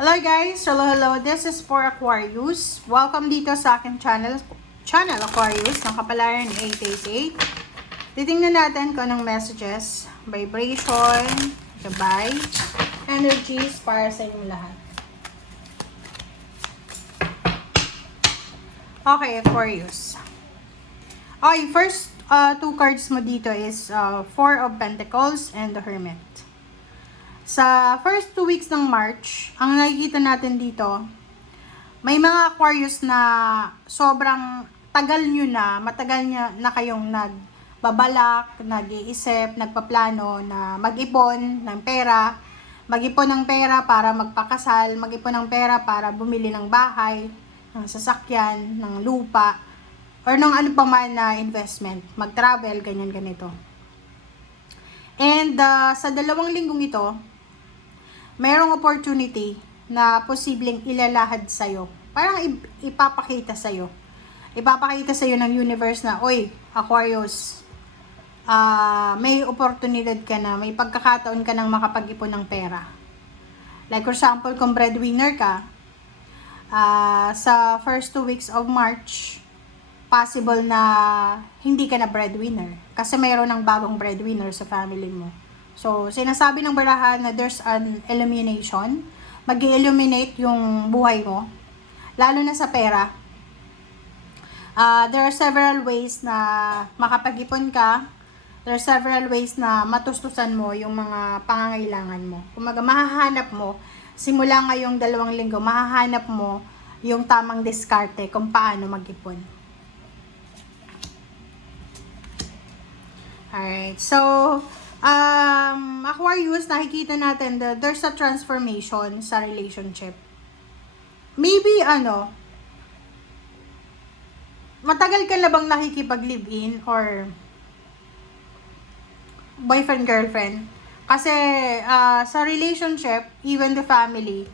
Hello guys! Hello! This is for Aquarius. Welcome dito sa aking channel Aquarius ng Kapalaran 888. Titingnan natin kung anong messages, vibration, gabay, energies para sa inyong lahat. Okay, Aquarius. Okay, first two cards mo dito is Four of Pentacles and the Hermit. Sa first 2 weeks ng March, ang nakikita natin dito, may mga Aquarius na sobrang matagal na kayong nagbabalak, nag-iisip, nagpaplano na mag-ipon ng pera, para magpakasal, mag-ipon ng pera para bumili ng bahay, ng sasakyan, ng lupa, or ng ano pa man na investment, mag-travel, ganito. And sa 2 linggong ito, mayroong opportunity na posibleng ilalahad sa'yo. Parang ipapakita sa'yo. Ipapakita sa'yo ng universe na, oy, Aquarius, may oportunidad ka na, may pagkakataon ka ng makapag-ipon ng pera. Like for example, kung breadwinner ka, sa first 2 weeks of March, possible na hindi ka na breadwinner. Kasi mayroon ng bagong breadwinner sa family mo. So, sinasabi ng barahan na there's an illumination. Mag-illuminate yung buhay mo. Lalo na sa pera. There are several ways na makapag-ipon ka. There are several ways na matustusan mo yung mga pangangailangan mo. Kumaga, mahahanap mo, simula ngayong 2 linggo, mahahanap mo yung tamang diskarte kung paano mag-ipon. Alright, so Aquarius, nakikita natin that there's a transformation sa relationship. Maybe matagal ka na bang nakikipag-live-in or boyfriend-girlfriend? Kasi sa relationship, even the family,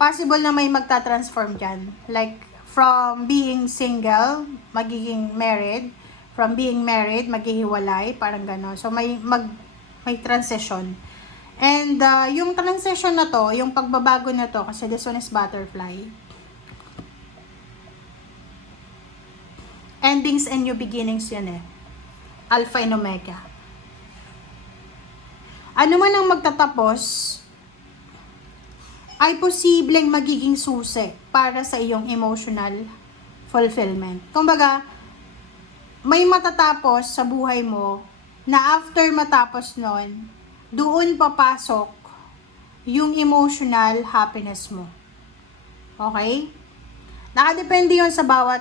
possible na may magta-transform dyan. Like, from being single, magiging married. From being married, maghihiwalay, parang gano'n. So, may transition. And yung transition na to, yung pagbabago na to, kasi this one is butterfly. Endings and new beginnings yan eh. Alpha and Omega. Ano man ang magtatapos, ay posibleng magiging susi para sa iyong emotional fulfillment. Kumbaga, may matatapos sa buhay mo na after matapos nun, doon papasok yung emotional happiness mo. Okay? Nakadepende yun sa bawat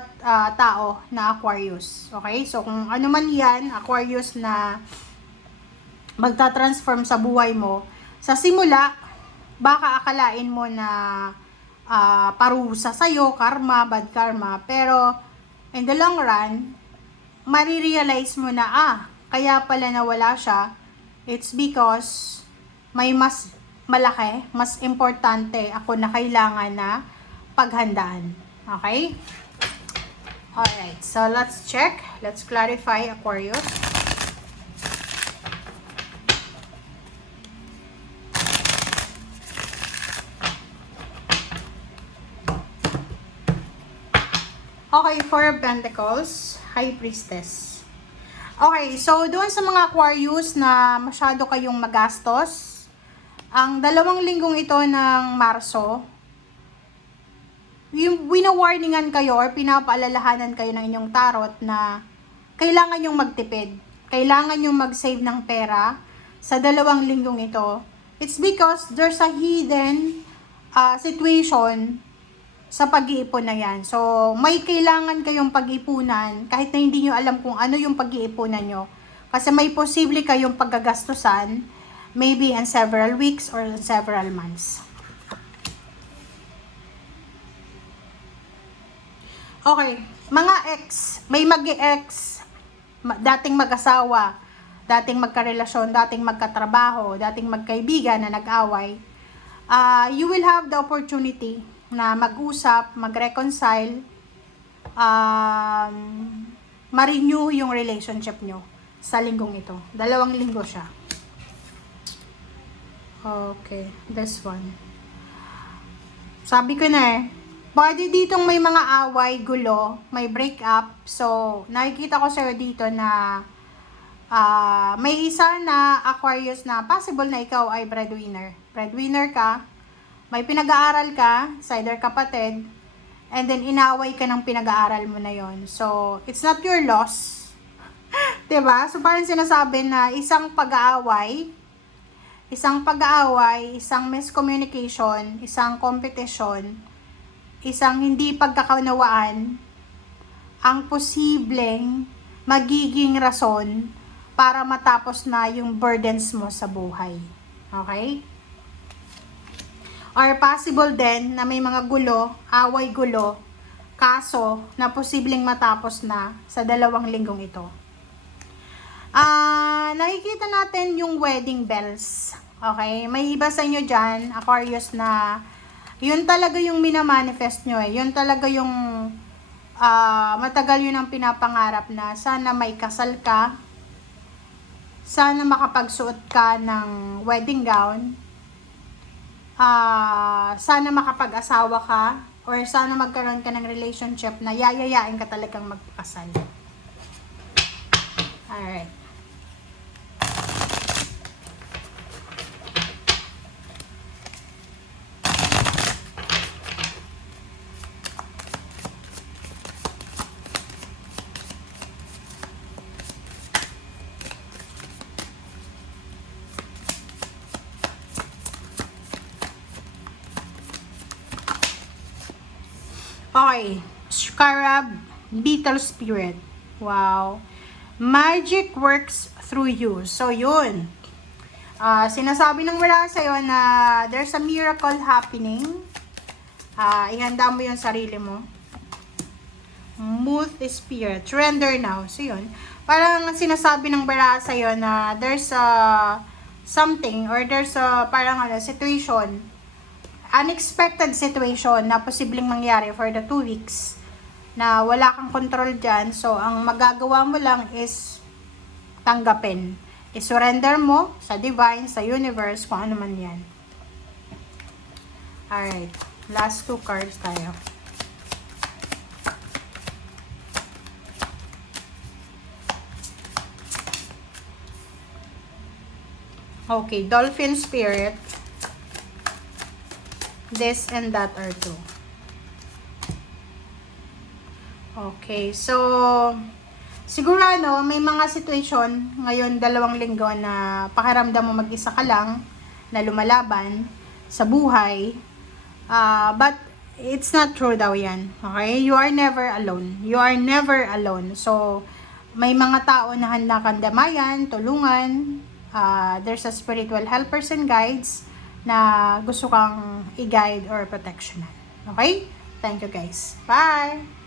tao na Aquarius. Okay? So, kung ano man yan, Aquarius na magta-transform sa buhay mo, sa simula, baka akalain mo na parusa sa'yo, karma, bad karma, pero in the long run, marirealize mo na, kaya pala nawala siya, it's because may mas malaki, mas importante ako na kailangan na paghandaan. Okay? Alright, so let's check. Let's clarify, Aquarius. Okay, Four of Pentacles, High Priestess. Okay, so doon sa mga Aquarius na masyado kayong magastos, ang 2 linggong ito ng Marso, yung wina-warningan kayo or pinapaalalahanan kayo ng inyong tarot na kailangan yung magtipid. Kailangan yung mag-save ng pera sa 2 linggong ito. It's because there's a hidden situation sa pag-iipon na yan. So, may kailangan kayong pag-ipunan kahit na hindi nyo alam kung ano yung pag-iipunan nyo. Kasi may posible kayong paggagastusan maybe in several weeks or in several months. Okay, mga ex, may mag-ex, dating mag-asawa, dating magkarelasyon, dating magkatrabaho, dating magkaibigan na nag-away, you will have the opportunity na mag-usap, mag-reconcile, ma-renew yung relationship nyo sa linggong ito. 2 linggo siya. Okay, this one. Sabi ko na eh. Body ditong may mga away, gulo, may breakup. So, nakikita ko sa'yo dito na may isa na Aquarius na possible na ikaw ay breadwinner. Breadwinner ka, may pinag-aaral ka, sa either kapatid, and then inaway ka ng pinag-aaral mo na yon. So, it's not your loss. Diba? So, parang sinasabi na isang pag-aaway, isang miscommunication, isang competition, isang hindi pagkakaunawaan, ang posibleng magiging rason para matapos na yung burdens mo sa buhay. Okay? Or possible din na may mga gulo, away-gulo, kaso na posibleng matapos na sa 2 linggong ito. Nakikita natin yung wedding bells. Okay? May iba sa inyo dyan, Aquarius, na yun talaga yung minamanifest nyo eh. Yun talaga yung matagal yun ang pinapangarap na sana may kasal ka, sana makapagsuot ka ng wedding gown, sana makapag-asawa ka, or sana magkaroon ka ng relationship na yayayain ka talagang magpakasal. Alright. Okay, Scarab, Beetle Spirit. Wow. Magic works through you. So, yun. Sinasabi ng wala sa'yo na there's a miracle happening. Ihanda mo yung sarili mo. Smooth Spirit. Surrender now. So, yun. Parang sinasabi ng wala sa'yo na there's something or there's parang situation, unexpected situation na posibleng mangyari for the 2 weeks na wala kang control dyan. So, ang magagawa mo lang is tanggapin. I-surrender mo sa divine, sa universe, kung ano man yan. Alright. Last 2 cards tayo. Okay. Dolphin Spirit. This and that are two. Okay, so siguro may mga situation ngayon 2 linggo na pakiramdam mo mag-isa ka lang na lumalaban sa buhay. But it's not true daw yan. Okay? You are never alone. You are never alone. So, may mga tao na handa kang damayan, tulungan. There's a spiritual helpers and guides na gusto kang i-guide or protectionan. Okay? Thank you guys. Bye!